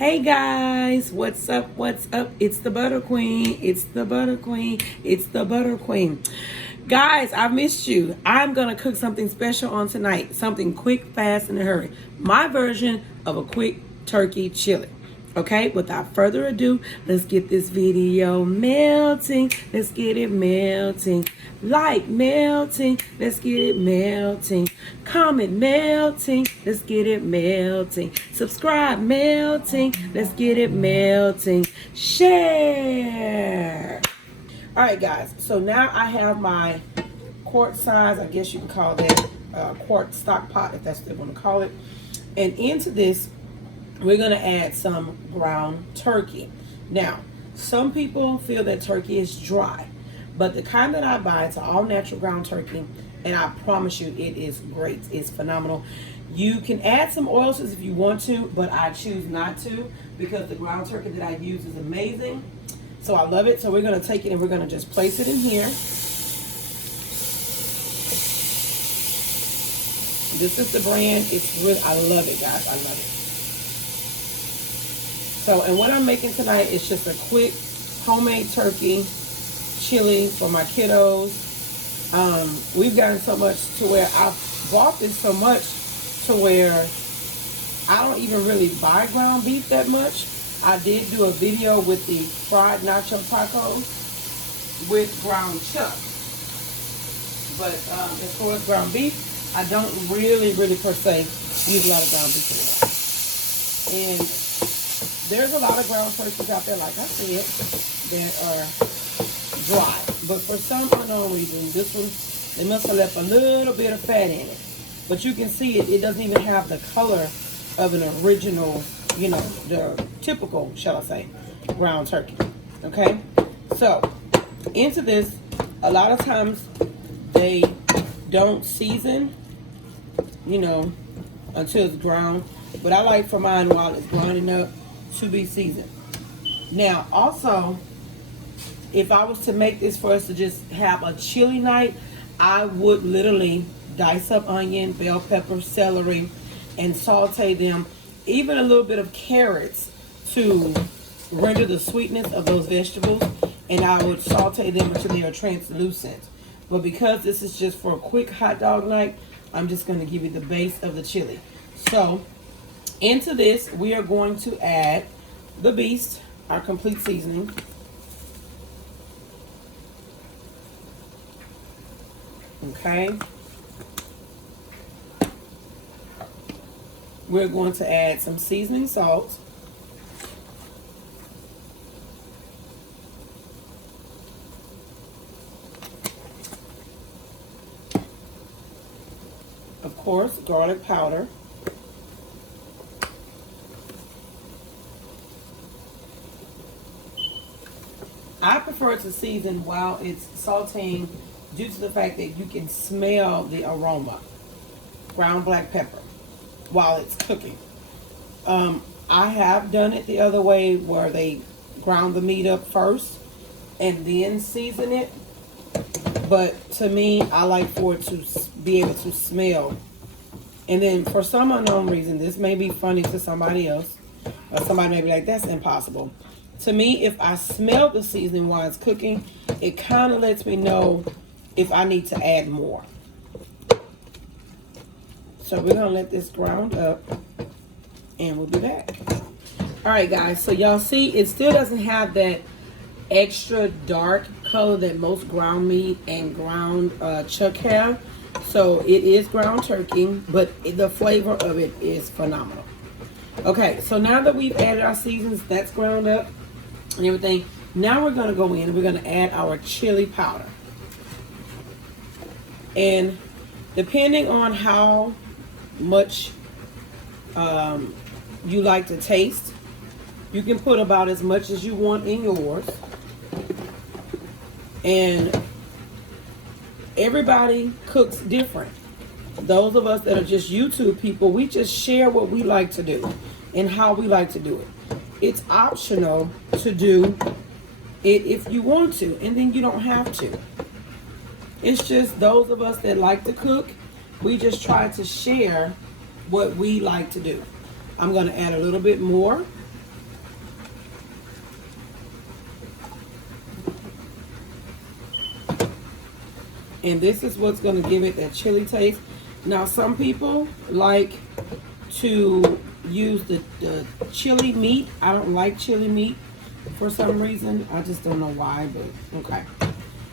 Hey guys, what's up? What's up? It's the Butter Queen. It's the Butter Queen. It's the Butter Queen. Guys, I missed you. I'm going to cook something special on tonight. Something quick, fast, in a hurry. My version of a quick turkey chili. Okay, without further ado, let's get this video melting. Let's get it melting. Like melting. Let's get it melting. Comment melting. Let's get it melting. Subscribe melting. Let's get it melting. Share. All right, guys. So now I have my quart size, I guess you can call that quart stock pot, if that's what they want to call it. And into this, we're going to add some ground turkey. Now, some people feel that turkey is dry, but the kind that I buy, it's an all natural ground turkey, and I promise you it is great. It's phenomenal. You can add some oils if you want to, but I choose not to because the ground turkey that I use is amazing. So I love it. So we're going to take it and we're going to just place it in here. This is the brand. It's really, I love it, guys. I love it. So, and what I'm making tonight is just a quick homemade turkey chili for my kiddos. We've gotten so much to where I've bought this so much to where I don't even really buy ground beef that much. I did do a video with the fried nacho tacos with ground chuck. But as far as ground beef, I don't really per se use a lot of ground beef anymore. And there's a lot of ground turkeys out there, like I said, that are dry. But for some unknown reason, this one, they must have left a little bit of fat in it. But you can see it doesn't even have the color of an original, you know, the typical, shall I say, ground turkey. Okay? So, into this, a lot of times they don't season, you know, until it's ground. But I like for mine while it's grinding up to be seasoned. Now, also, if I was to make this for us to just have a chili night, I would literally dice up onion, bell pepper, celery, and saute them. Even a little bit of carrots to render the sweetness of those vegetables. And I would saute them until they are translucent. But because this is just for a quick hot dog night, I'm just going to give you the base of the chili. So, into this, we are going to add the beast, our complete seasoning. Okay. We're going to add some seasoning salt. Of course, garlic powder. I prefer to season while it's sauteing due to the fact that you can smell the aroma. Ground black pepper while it's cooking. I have done it the other way where they ground the meat up first and then season it. But to me, I like for it to be able to smell. And then for some unknown reason, this may be funny to somebody else. Or somebody may be like, that's impossible. To me, if I smell the seasoning while it's cooking, it kind of lets me know if I need to add more. So we're going to let this ground up and we'll be back. All right, guys. So y'all see, it still doesn't have that extra dark color that most ground meat and ground chuck have. So it is ground turkey, but the flavor of it is phenomenal. Okay, so now that we've added our seasons, that's ground up and everything. Now we're going to go in and we're going to add our chili powder. And depending on how much you like to taste, you can put about as much as you want in yours. And everybody cooks different. Those of us that are just YouTube people, we just share what we like to do and how we like to do it. It's optional to do it if you want to, and then you don't have to. It's just those of us that like to cook, we just try to share what we like to do. I'm going to add a little bit more And this is what's going to give it that chili taste. Now, some people like to use the chili meat. I don't like chili meat for some reason. I just don't know why, but okay.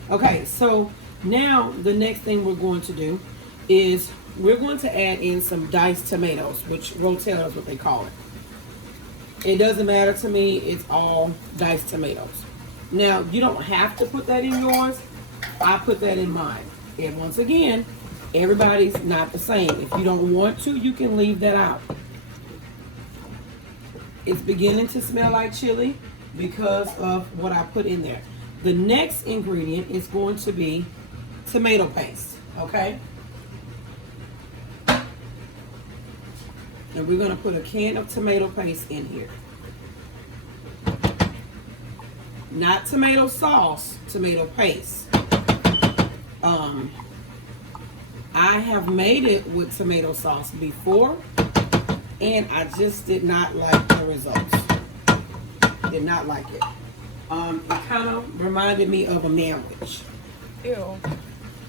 Okay, so now the next thing we're going to do is we're going to add in some diced tomatoes, which rotel is what they call it. It doesn't matter to me. It's all diced tomatoes. Now, you don't have to put that in yours. I put that in mine. And once again, everybody's not the same. If you don't want to, you can leave that out. It's beginning to smell like chili because of what I put in there. The next ingredient is going to be tomato paste, okay? And we're going to put a can of tomato paste in here. Not tomato sauce, tomato paste. I have made it with tomato sauce before, and I just did not like the results. Did not like it. It kind of reminded me of a manwich. Ew.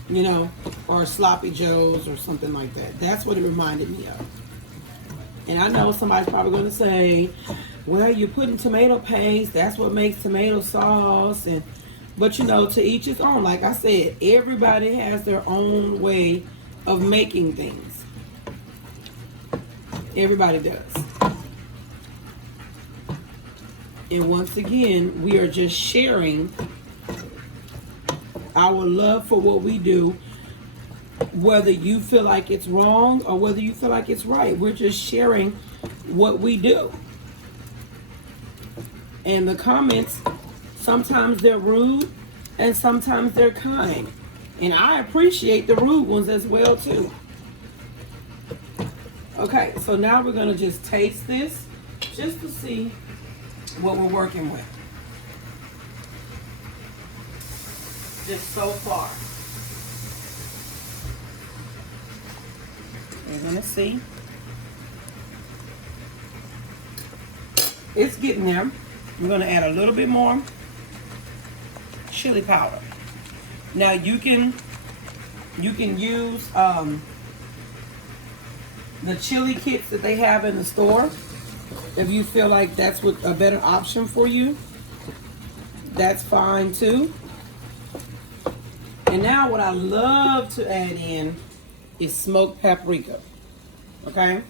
You know, or sloppy joes or something like that. That's what it reminded me of. And I know somebody's probably going to say, well, you're putting tomato paste. That's what makes tomato sauce. But, you know, to each his own. Like I said, everybody has their own way of making things. Everybody does. And once again, we are just sharing our love for what we do, whether you feel like it's wrong or whether you feel like it's right. We're just sharing what we do. And the comments, sometimes they're rude and sometimes they're kind. And I appreciate the rude ones as well too. Okay, so now we're going to just taste this just to see what we're working with. Just so far. We're going to see. It's getting there. We're going to add a little bit more chili powder. Now you can use the chili kits that they have in the store. If you feel like that's what a better option for you, that's fine too. And now what I love to add in is smoked paprika. Okay?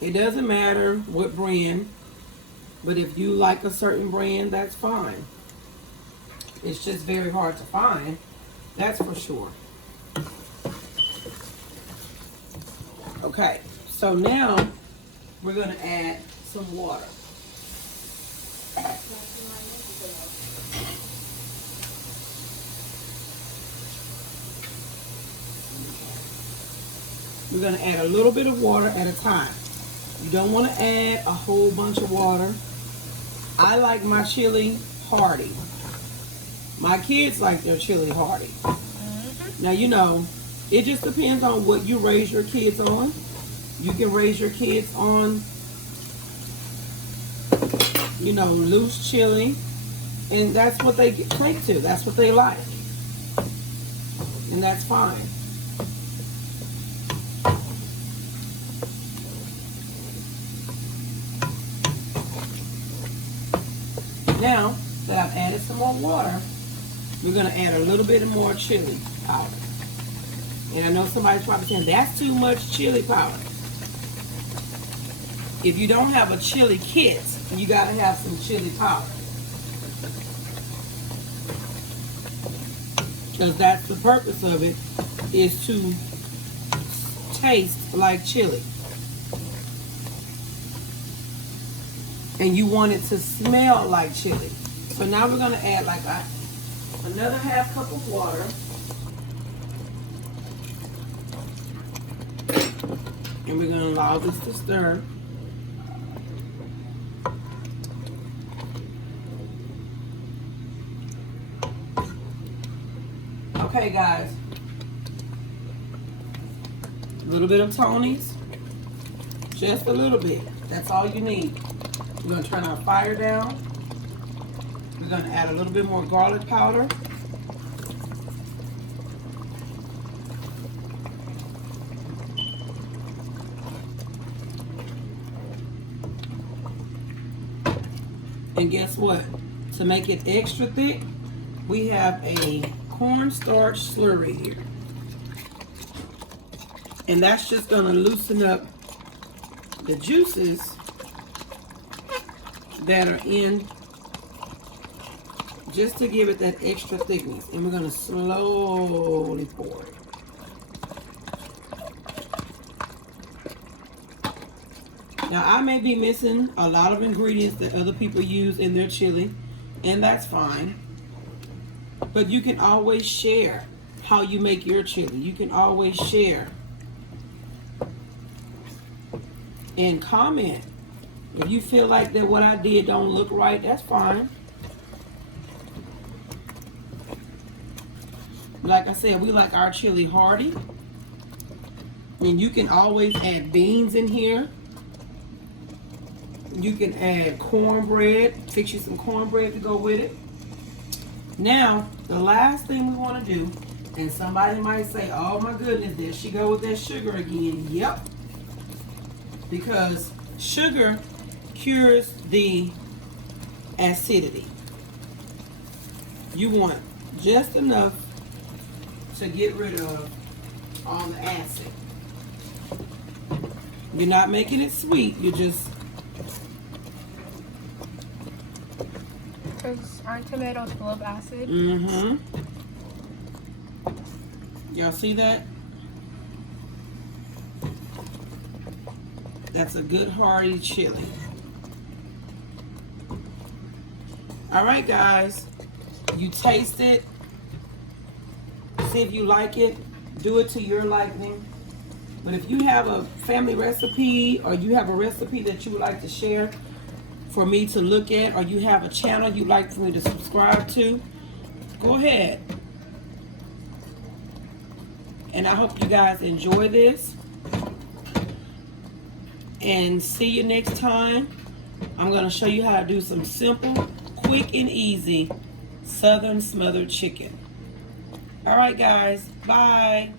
It doesn't matter what brand, but if you like a certain brand, that's fine. It's just very hard to find, that's for sure. Okay, so now we're going to add some water. We're going to add a little bit of water at a time. You don't want to add a whole bunch of water. I like my chili hearty. My kids like their chili hearty. Now, you know, it just depends on what you raise your kids on. You can raise your kids on, you know, loose chili. And that's what they take to. That's what they like. And that's fine. Now that I've added some more water, we're going to add a little bit more chili powder. And I know somebody's probably saying, that's too much chili powder. If you don't have a chili kit, you got to have some chili powder. Because that's the purpose of it, is to taste like chili. And you want it to smell like chili. So now we're going to add like another half cup of water. And we're going to allow this to stir. Okay, guys. A little bit of Tony's. Just a little bit. That's all you need. We're going to turn our fire down. We're going to add a little bit more garlic powder. And guess what? To make it extra thick, we have a cornstarch slurry here. And that's just going to loosen up the juices that are in, just to give it that extra thickness. And we're going to slowly pour it. Now, I may be missing a lot of ingredients that other people use in their chili, and that's fine. But you can always share how you make your chili. You can always share and comment. If you feel like that what I did don't look right, that's fine. Like I said, we like our chili hearty. And you can always add beans in here. You can add cornbread. Fix you some cornbread to go with it. Now, the last thing we want to do, and somebody might say, oh my goodness, there she go with that sugar again. Yep. Because sugar cures the acidity. You want just enough to get rid of all the acid. You're not making it sweet, you're just... Because aren't tomatoes full of acid? Mm-hmm. Y'all see that? That's a good hearty chili. All right, guys. You taste it. See if you like it. Do it to your liking. But if you have a family recipe, or you have a recipe that you would like to share for me to look at, or you have a channel you'd like for me to subscribe to, go ahead. And I hope you guys enjoy this. And see you next time. I'm going to show you how to do some simple, quick, and easy Southern smothered chicken. All right, guys. Bye.